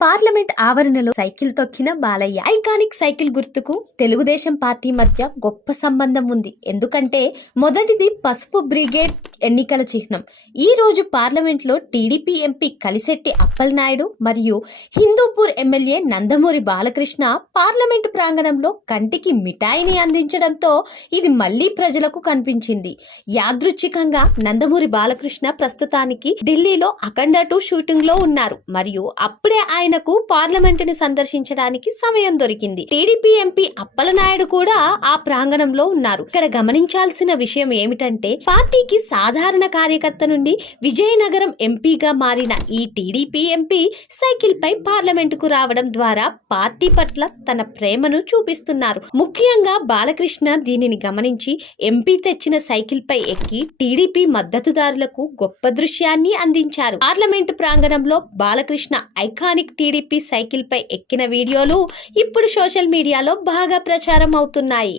Parliament ఆవరణలో cycle తొక్కిన Balayya. Iconic cycle గుర్తుకు తెలుగుదేశం పార్టీ మధ్య గొప్ప సంబంధం ఉంది. ఎందుకంటే మొదటిది పసుపు బ్రిగేడ్ ఎన్నికల చిహ్నం. ఈ రోజు పార్లమెంట్లో టీడీపీ ఎంపీ కలిశెట్టి అప్పలనాయుడు మరియు హిందూపూర్ ఎమ్మెల్యే నందమూరి బాలకృష్ణ పార్లమెంటు ప్రాంగణంలో కంటికి మిఠాయిని అందించడంతో ఇది మళ్లీ ప్రజలకు కనిపించింది. యాదృచ్ఛికంగా నందమూరి బాలకృష్ణ ప్రస్తుతానికి ఢిల్లీలో అఖండ 2 షూటింగ్ లో ఉన్నారు మరియు అప్పుడే ఆయనకు పార్లమెంటుని సందర్శించడానికి సమయం దొరికింది. టీడీపీ ఎంపీ అప్పలనాయుడు కూడా ఆ ప్రాంగణంలో ఉన్నారు. ఇక్కడ గమనించాల్సిన విషయం ఏమిటంటే పార్టీకి సాధారణ కార్యకర్త నుండి విజయనగరం ఎంపీగా మారిన ఈ టీడీపీ ఎంపీ సైకిల్ పై పార్లమెంటుకు రావడం ద్వారా పార్టీ పట్ల తన ప్రేమను చూపిస్తున్నారు. ముఖ్యంగా బాలకృష్ణ దీనిని గమనించి ఎంపీ తెచ్చిన సైకిల్ పై ఎక్కి టీడీపీ మద్దతుదారులకు గొప్ప దృశ్యాన్ని అందించారు. పార్లమెంటు ప్రాంగణంలో బాలకృష్ణ ఐకానిక్ టీడీపీ సైకిల్ పై ఎక్కిన వీడియోలు ఇప్పుడు సోషల్ మీడియాలో బాగా ప్రచారం అవుతున్నాయి.